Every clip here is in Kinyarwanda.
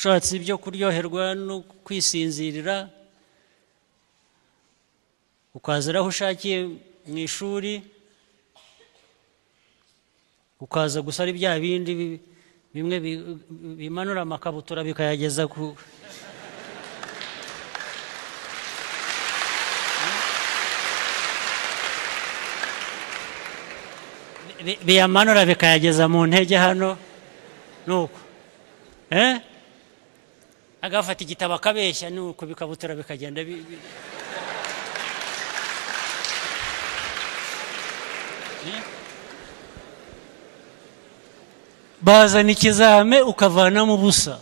ushatse ibyo kuryoherwa no kwisinzirira ukaza aho ushakiye mu ishuri ukaza gusa ari bya bindi bimwe bimanura amakabutura bikayageza ku biyamanura bikayageza mu ntege hano nuko agafata igitabo akabeshya nuko bikabutura bikagenda bazana ikizame ukavanamo ubusa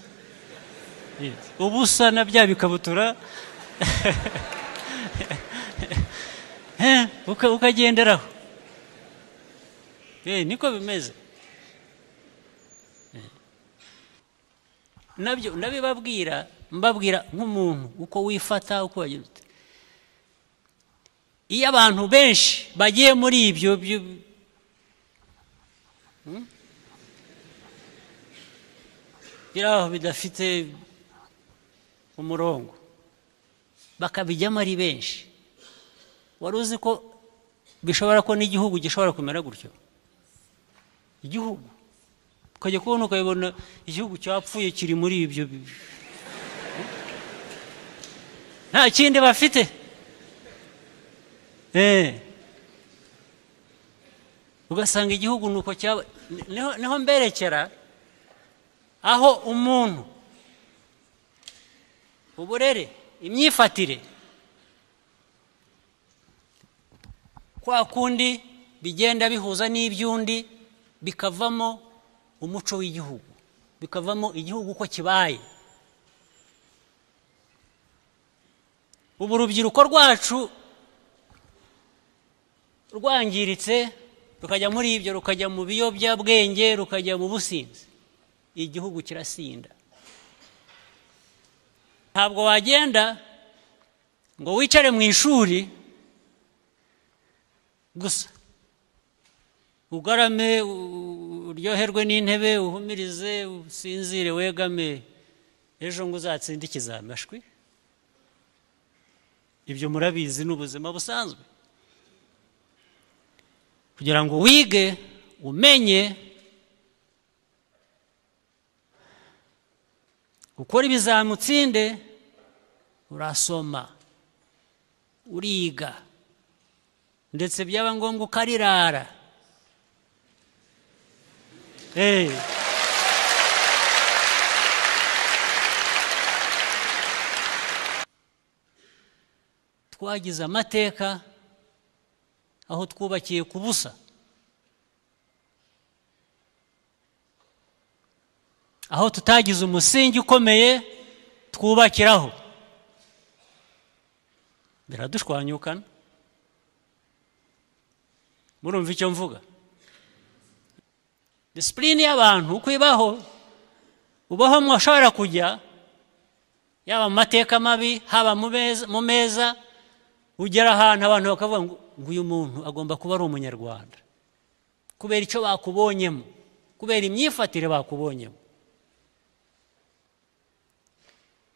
ubusa na bya bikabutura ukagenderaho niko bimeze nabyo ndabibabwira mbabwira nk'umuntu uko wifata uko wagira ute iyo abantu benshi bagiye muri ibyo biraho bidafite umurongo bakabijyamo ari benshi wari uzi ko bishobora ko n'igihugu gishobora kumera gutyo igihugu ukajya kubona ukabibona igihugu cyapfuye kiri muri ibyo nta kindi bafite ugasanga igihugu nuko cyaba niho mberekera aho umuntu uburere imyifatire kwa kundi bigenda bihuza n'ibyundi bikavamo umuco w'igihugu bikavamo igihugu uko kibaye ubu urubyiruko rwacu rwangiritse rukajya muri ibyo rukajya mu biyobyabwenge rukajya mu businzi igihugu kirasinda ntabwo wagenda ngo wicare mu ishuri gusa ugarame uryoherwe n'intebe uhumirize usinzire wegame ejo ngo uzatsinde ikizami ashwi ibyo murabizi n'ubuzima busanzwe kugira ngo wige umenye gukora ibizami utsinde urasoma uriga ndetse byaba ngombwa ukarirara twagize amateka aho twubakiye ku busa aho tutagize umusingi ukomeye twubakiraho biradushwanyukana murumva icyo mvuga disipurine y'abantu uko ibaho ubaho mwashobora kujya yaba mu mateka mabi haba mu meza ugera ahantu abantu bakavuga ngo uyu muntu agomba kuba ari umunyarwanda kubera icyo bakubonyemo kubera imyifatire bakubonyemo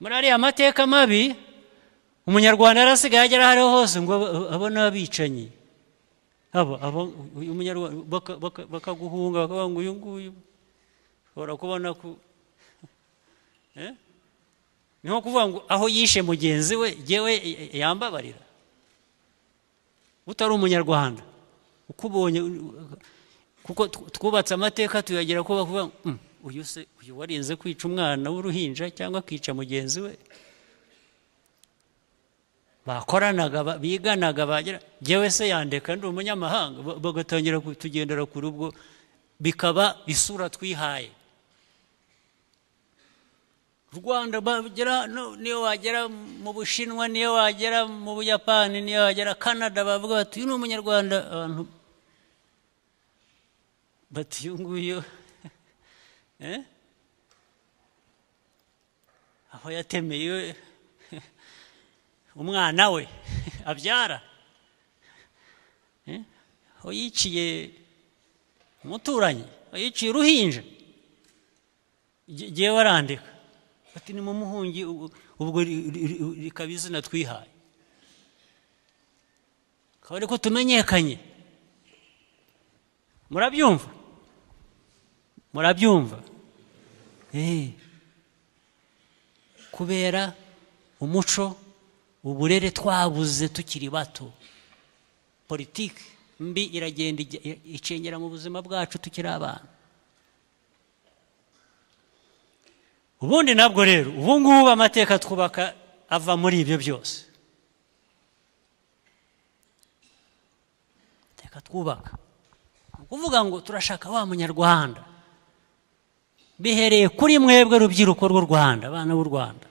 muri ariya mateka mabi umunyarwanda arasigaye agera aho ariho hose ngo abone abicanyi bakaguhunga bakavuga ngo uyu nguyu ushobora kubona ko ni nko kuvuga ngo aho yishe mugenzi we yewe yambabarira utari umunyarwanda ukubonye kuko twubatse amateka tuyagira ko bavuga uyu warinze kwica umwana w'uruhinja cyangwa akica mugenzi we bakoranaga biganaga bagira yewe se yandeka ndi umunyamahanga bagatangira kutugendera kuri ubwo bikaba isura twihaye Rwanda bagera niyo wagera mu Bushinwa niyo wagera mu Buyapani niyo wagera Canada bavuga bati uyu ni umunyarwanda abantu bati uyu nguyu aho yatemeye umwana we abyara aho yiciye umuturanyi aho yiciye uruhinja igihe warandika ati ni mu muhungi ubwo rikaba izina twihaye akaba ariko tumenyekanye murabyumva kubera umuco uburere twabuze tukiri bato politiki mbi iragenda icengera mu buzima bwacu tukiri abana ubundi nabwo rero ubu ngubu amateka twubaka ava muri ibyo byose amateka twubaka kuvuga ngo turashaka wa munyarwanda bihereye kuri mwebwe rubyiruko rw'u Rwanda abana b'u Rwanda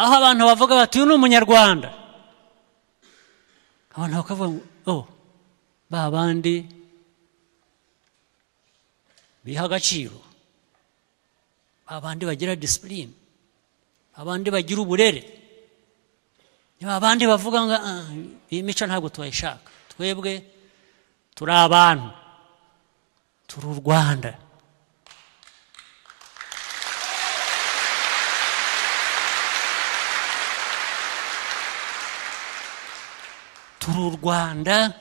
aho abantu bavuga bati uyu ni umunyarwanda abantu bakavuga ngo ba bandi biha agaciro ba bandi bagira disipurine ba bandi bagira uburere ba bandi bavuga ngo iyi mico ntabwo tuyishaka twebwe turi abantu turi u Rwanda turi u Rwanda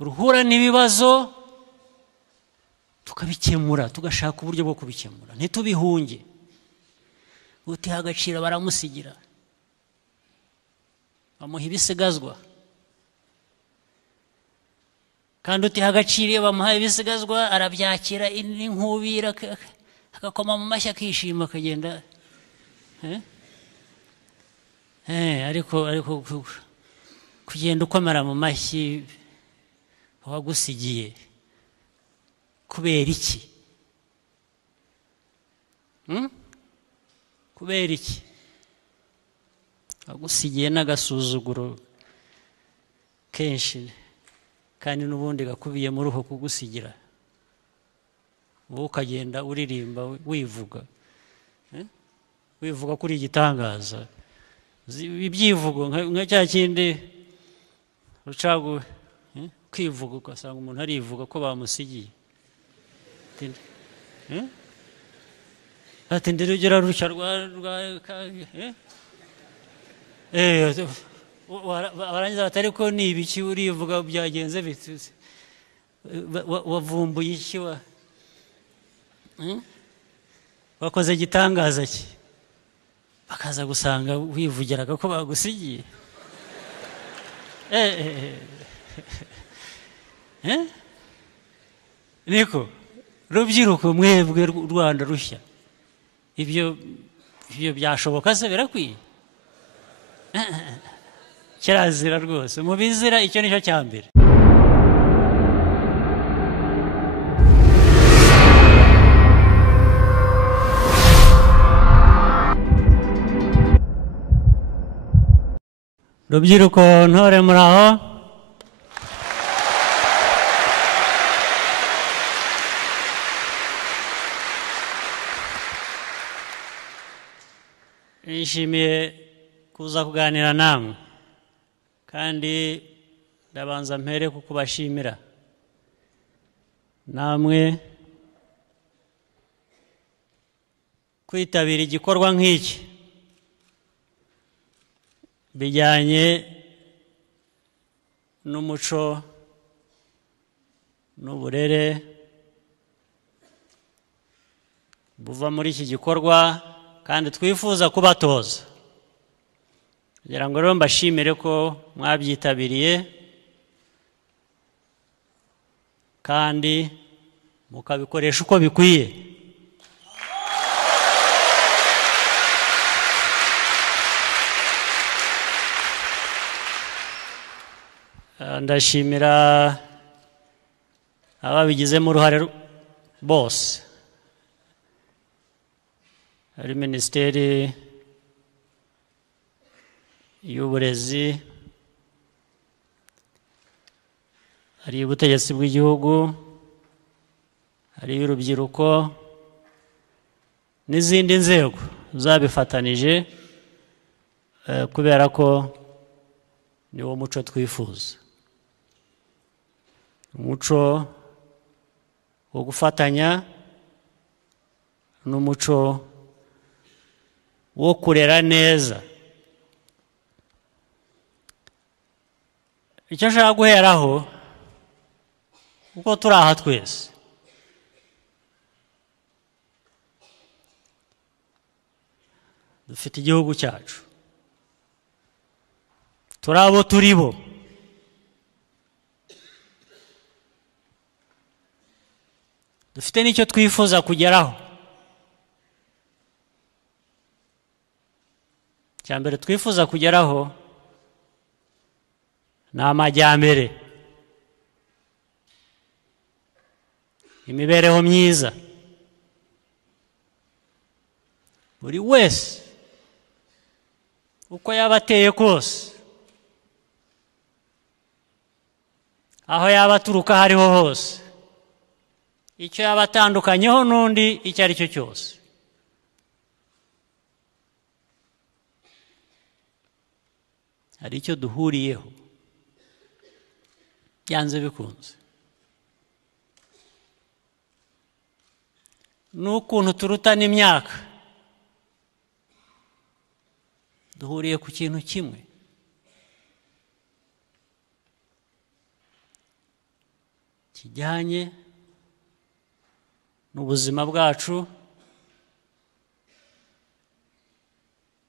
ruhura n'ibibazo tukabikemura tugashaka uburyo bwo kubikemura ntitubihunge utiha agaciro baramusigira bamuha ibisigazwa kandi utiha agaciro iyo bamuhaye ibisigazwa arabyakira n'inkubira akakoma mu mashyi akishima akagenda ariko kugenda ukomera mu mashyi wagusigiye kubera iki kubera iki wagusigiye n'agasuzuguro kenshi kandi n'ubundi gakubiye muri uko kugusigira wowe ukagenda uririmba wivuga kuri igitangaza ibyivugo nka cya kindi rucagu kwivuga ugasanga umuntu arivuga ko bamusigiye ati ndi rugira rushya warangiza bati ariko ni ibiki urivuga byagenze bite wavumbuye iki wakoze igitangaza ki bakaza gusanga wivugiraga ko bagusigiye niko rubyiruko mwebwe Rwanda rushya ibyo byashoboka se birakwiye kirazira rwose mu bizira icyo nicyo cya mbere rubyiruko ntore muri aho nishimiye kuza kuganira namwe kandi ndabanza mpere ku kubashimira namwe kwitabira igikorwa nk'iki bijyanye n'umuco n'uburere buva muri iki gikorwa kandi twifuza kubatoza kugira ngo rero mbashimire ko mwabyitabiriye kandi mukabikoresha uko bikwiye ndashimira ababigizemo uruhare bose ari minisiteri y'uburezi ari iy'ubutegetsi bw'igihugu ari iy'urubyiruko n'izindi nzego zabifatanije kubera ko niwo muco twifuza umuco wo gufatanya n'umuco wo kurera neza. Icyo nshaka guheraho uko turi aha twese, dufite igihugu cyacu, turi abo turi bo, dufite n'icyo twifuza kugeraho. icya mbere twifuza kugeraho ni amajyambere, imibereho myiza. buri wese uko yaba ateye kose, aho yaba aturuka aho ariho hose, icyo yaba atandukanyeho n'undi icyo ari cyo cyose, hari icyo duhuriyeho byanze bikunze. n'ukuntu turutana imyaka, duhuriye ku kintu kimwe, kijyanye n'ubuzima bwacu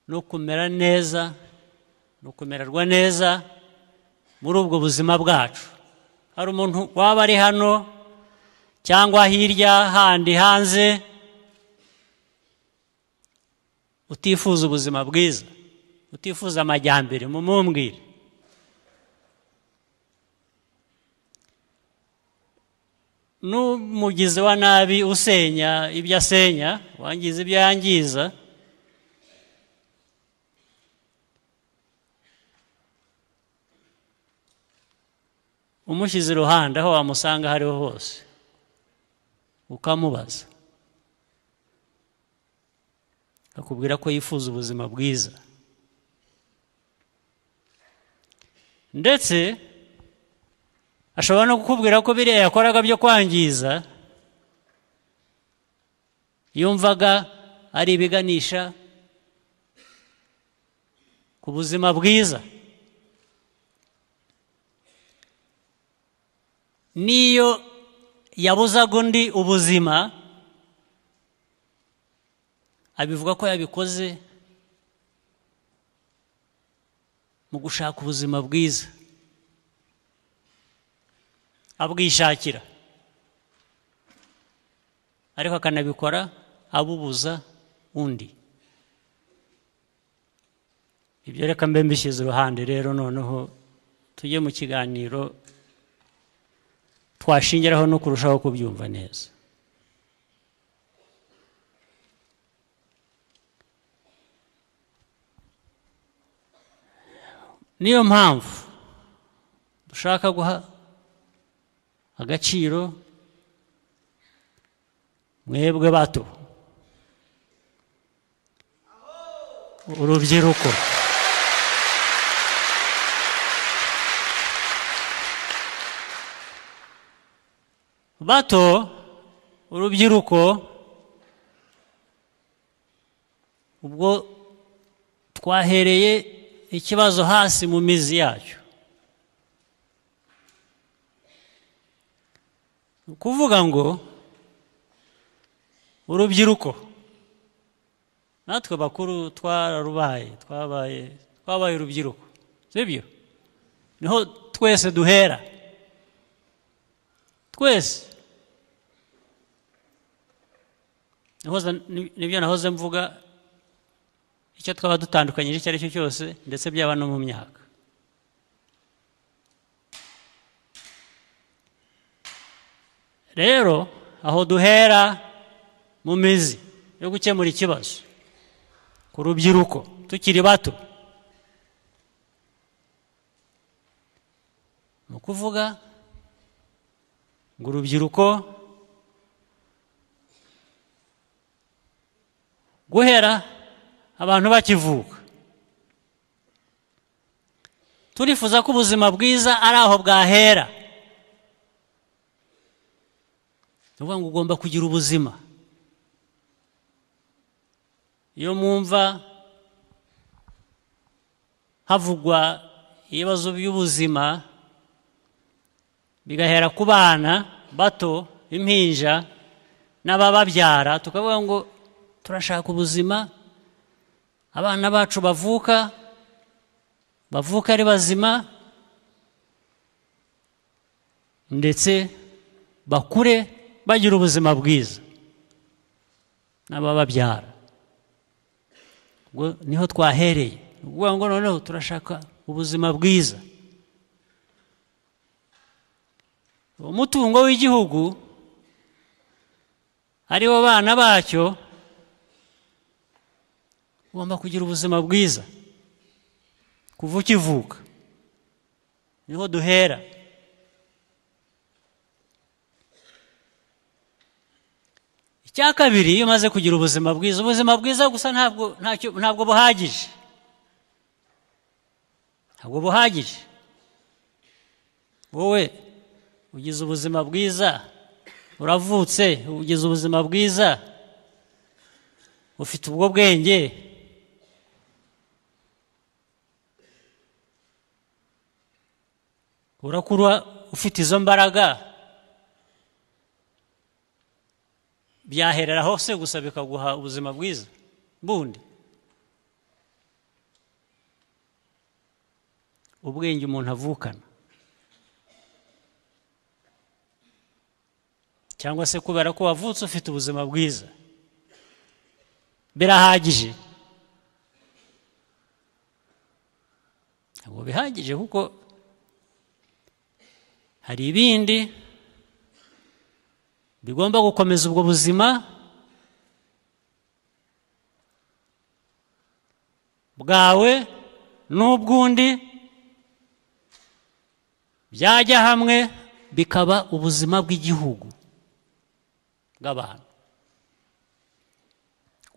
no kumera neza no kumererwa neza muri ubwo buzima bwacu. hari umuntu waba ari hano cyangwa hirya handi hanze utifuza ubuzima bwiza, utifuza amajyambere, mumumbwire. n'umugizi wa nabi usenya ibyo asenya, wangiza ibyo yangiza, umushyize iruhande aho wamusanga hariho hose, ukamubaza, akubwira ko yifuza ubuzima bwiza. ndetse ashobora no kukubwira ko biriya yakoraga byo kwangiza yumvaga ari ibiganisha ku buzima bwiza. n'iyo yabuzaga undi ubuzima, abivuga ko yabikoze mu gushaka ubuzima bwiza, abwishakira, ariko akanabikora abubuza undi. ibyo reka mbe mbishyize iruhande. rero noneho tujye mu kiganiro twashingiraho no kurushaho kubyumva neza. niyo mpamvu dushaka guha agaciro mwebwe bato, urubyiruko, bato, urubyiruko. ubwo twahereye ikibazo hasi mu mizi yacyo, ni ukuvuga ngo urubyiruko, natwe bakuru twararubaye, twabaye urubyiruko, sibyo? niho twese duhera, twese. nibyo nahoze mvuga, icyo twaba dutandukanyije icyo ari cyo cyose, ndetse byaba no mu myaka. rero aho duhera mu mizi yo gukemura ikibazo ku rubyiruko tukiri bato, ni ukuvuga ngo urubyiruko guhera abantu bakivuka, turifuza ko ubuzima bwiza ari aho bwahera. ni ukuvuga ngo ugomba kugira ubuzima iyo mwumva havugwa ibibazo by'ubuzima bigahera ku bana bato, impinja n'abababyara, tukavuga ngo turashaka ubuzima, abana bacu bavuka ari bazima ndetse bakure bagira ubuzima bwiza n'abababyara. ubwo niho twahereye, ukuvuga ngo noneho turashaka ubuzima bwiza. Umutungo w'igihugu aribo bana bacyo ugomba kugira ubuzima bwiza kuva ukivuka, niho duhera. Icya kabiri, iyo umaze kugira ubuzima bwiza gusa ntabwo buhagije, wowe ugize ubuzima bwiza, uravutse ugize ubuzima bwiza, ufite ubwo bwenge, urakura ufite izo mbaraga, byaherera hose gusa bikaguha ubuzima bwiza bundi. Ubwenge umuntu avukana cyangwa se kubera ko wavutse ufite ubuzima bwiza birahagije? Ntabwo bihagije, kuko hari ibindi bigomba gukomeza ubwo buzima bwawe n'ubw'undi, byajya hamwe bikaba ubuzima bw'igihugu, bw'abantu,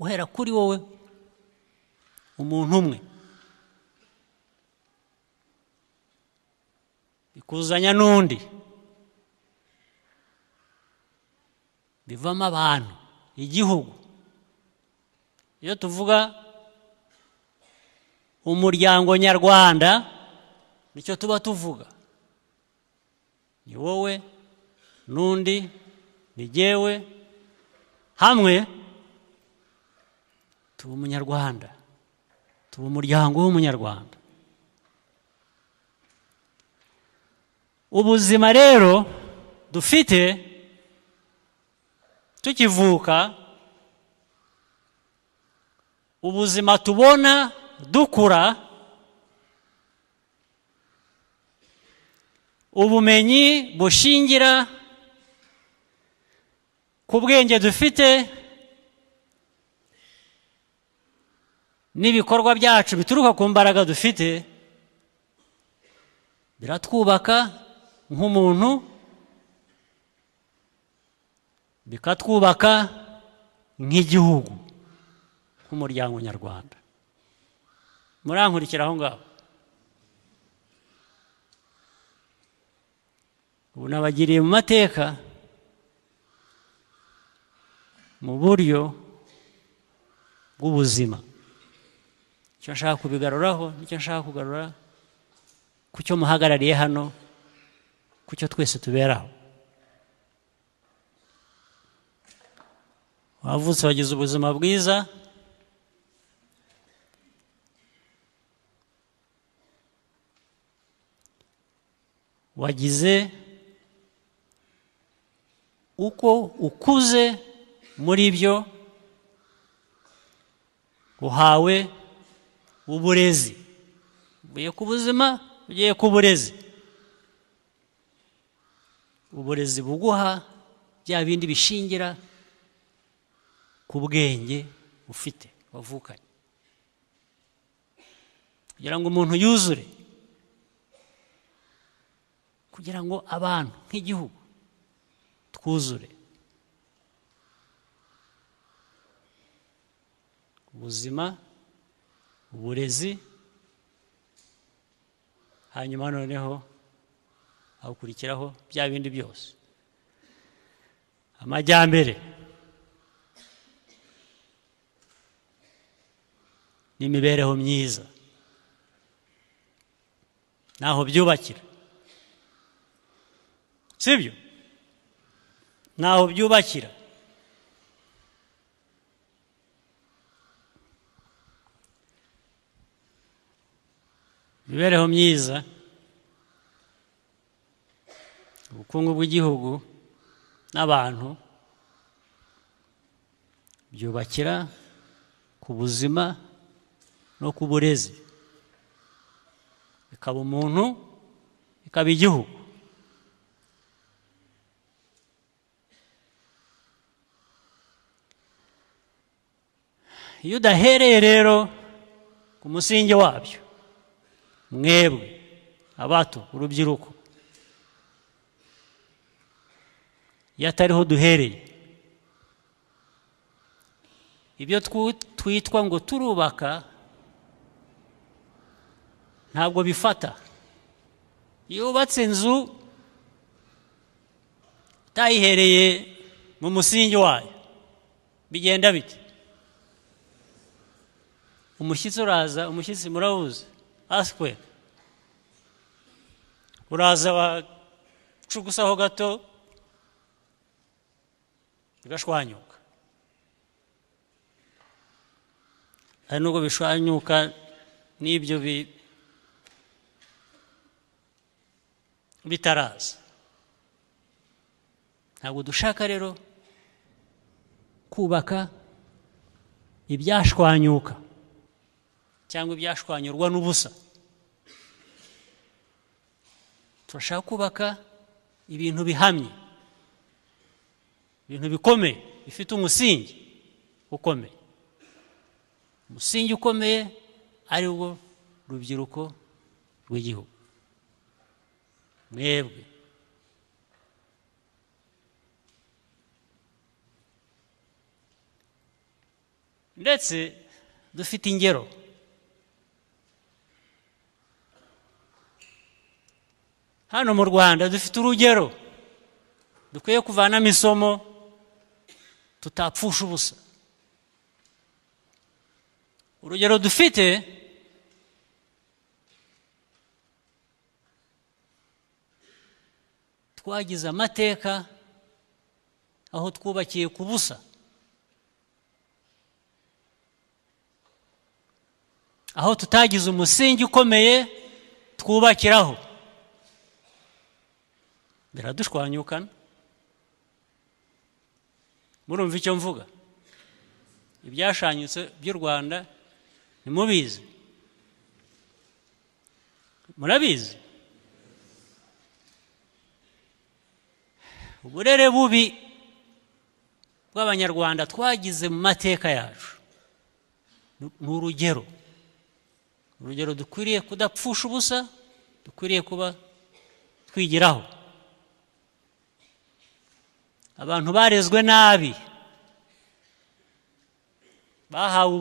uhera kuri wowe umuntu umwe, bikuzanya n'undi, bivamo abantu, igihugu. Iyo tuvuga umuryango nyarwanda, nicyo tuba tuvuga, ni wowe n'undi, ni jyewe, hamwe tuba umunyarwanda, tuba umuryango w'umunyarwanda. Ubuzima rero dufite tukivuka, ubuzima tubona dukura, ubumenyi bushingira ku bwenge dufite n'ibikorwa byacu bituruka ku mbaraga dufite, biratwubaka nk'umuntu, bikatwubaka nk'igihugu, nk'umuryango nyarwanda. Murankurikira aho ngaho? Ubu nabagiriye mu mateka mu buryo bw'ubuzima. Icyo nshaka kubigaruraho, nicyo nshaka kugarura ku cyo muhagarariye hano, ku cyo twese tuberaho. Wavutse wagize ubuzima bwiza, wagize uko ukuze muri byo, uhawe uburezi, uvuye ku buzima ugiye ku burezi, uburezi buguha bya bindi bishingira ku bwenge ufite wavukanye, kugira ngo umuntu yuzure, kugira ngo abantu nk'igihugu twuzure. Ubuzima, uburezi, hanyuma noneho hakurikiraho bya bindi byose, amajyambere. n'imibereho myiza naho byubakira, sibyo? Naho byubakira. Imibereho myiza, ubukungu bw'igihugu n'abantu byubakira ku buzima no ku burezi, bikaba umuntu, bikaba igihugu. Iyo udahereye rero ku musingi wabyo, mwebwe abato, urubyiruko, iyo atariho duhereye, ibyo twitwa ngo turubaka ntabwo bifata. Iyo wubatse inzu utayihereye mu musingi wayo, bigenda bite? Umushyitsi uraza, umushyitsi murabuze, asikwe uraza bacugusaho gato bigashwanyuka. Hari nubwo bishwanyuka n'ibyo bitaraza. Ntabwo dushaka rero kubaka ibyashwanyuka cyangwa ibyashwanyurwa n'ubusa. Turashaka kubaka ibintu bihamye, ibintu bikomeye, bifite umusingi ukomeye. Umusingi ukomeye ari wo rubyiruko rw'igihugu, mwebwe. Ndetse dufite ingero. Hano mu Rwanda dufite urugero dukwiye kuvanamo isomo, tutapfusha ubusa. Urugero dufite twagize amateka aho twubakiye ku busa, aho tutagize umusingi ukomeye twubakiraho, biradushwanyukana. Murumva icyo mvuga? Ibyashanyutse by'u Rwanda ntimubizi? Murabizi? Uburere bubi bw'Abanyarwanda twagize mu mateka yacu ni urugero dukwiriye kudapfusha ubusa, dukwiriye kuba twigiraho. Abantu barezwe nabi, bahawe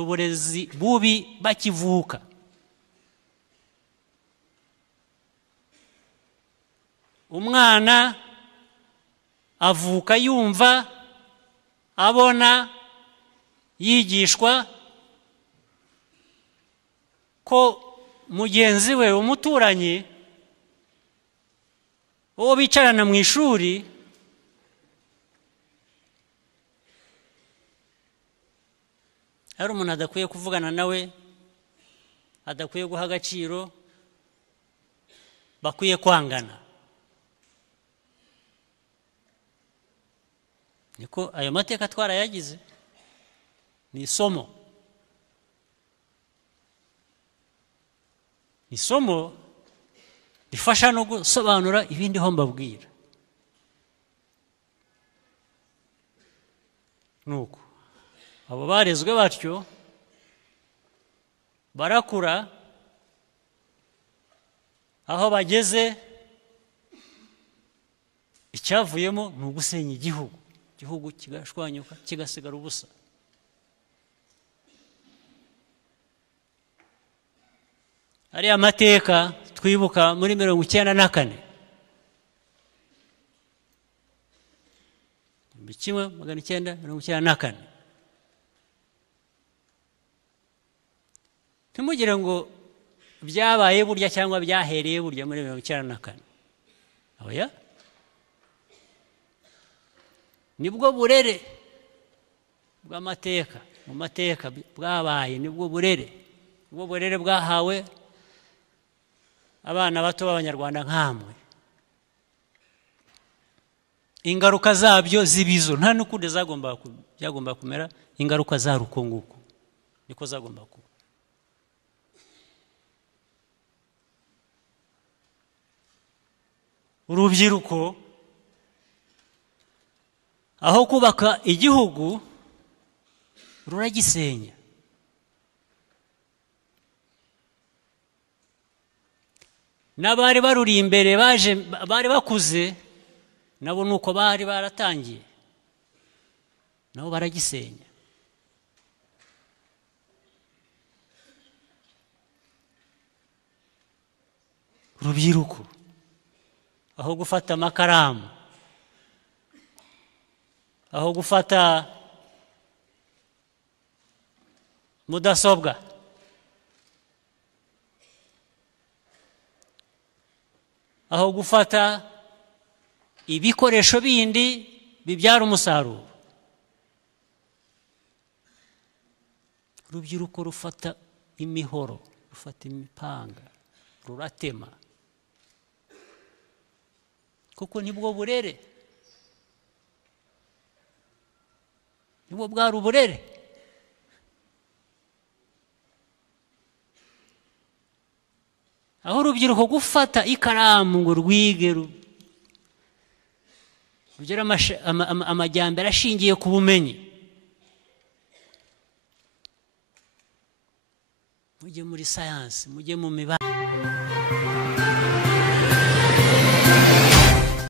uburezi bubi bakivuka. Umwana avuka yumva, abona, yigishwa ko mugenzi we, umuturanyi, uwo bicarana mu ishuri, hari umuntu adakwiye kuvugana nawe, adakwiye guha agaciro, bakwiye kwangana. Niko ayo mateka twarayagize, ni isomo. Isomo rifasha no gusobanura ibindi ho mbabwira. Nuko abo barezwe batyo barakura, aho bageze icyavuyemo ni ugusenya igihugu kigashwanyuka, kigasigara ubusa. Ariya mateka twibuka muri 1994, 1994, ntimugire ngo byabaye burya cyangwa byahereye burya muri 1994. oya, nibwo burere bw'amateka, mu mateka bwabaye, nibwo burere bwahawe abana bato b'abanyarwanda nkamwe. Ingaruka zabyo zibizo, nta n'ukundi byagomba kumera. Ingaruka za ruko nguko niko zagomba kuba. Urubyiruko aho kubaka igihugu ruragisenya. N'abari baruri imbere bari bakuze, nabo nuko bari baratangiye, nabo baragisenya. Urubyiruko aho gufata amakaramu, aho gufata mudasobwa, aho gufata ibikoresho bindi bibyara umusaruro, urubyiruko rufata imihoro, rufata imipanga, ruratema. Kuko nibwo burere, nibwo bwari uburere. Aho urubyiruko gufata ikaramu ngo rwige, rugire amajyambere ashingiye ku bumenyi. Mujye muri science, mujye mu mibare.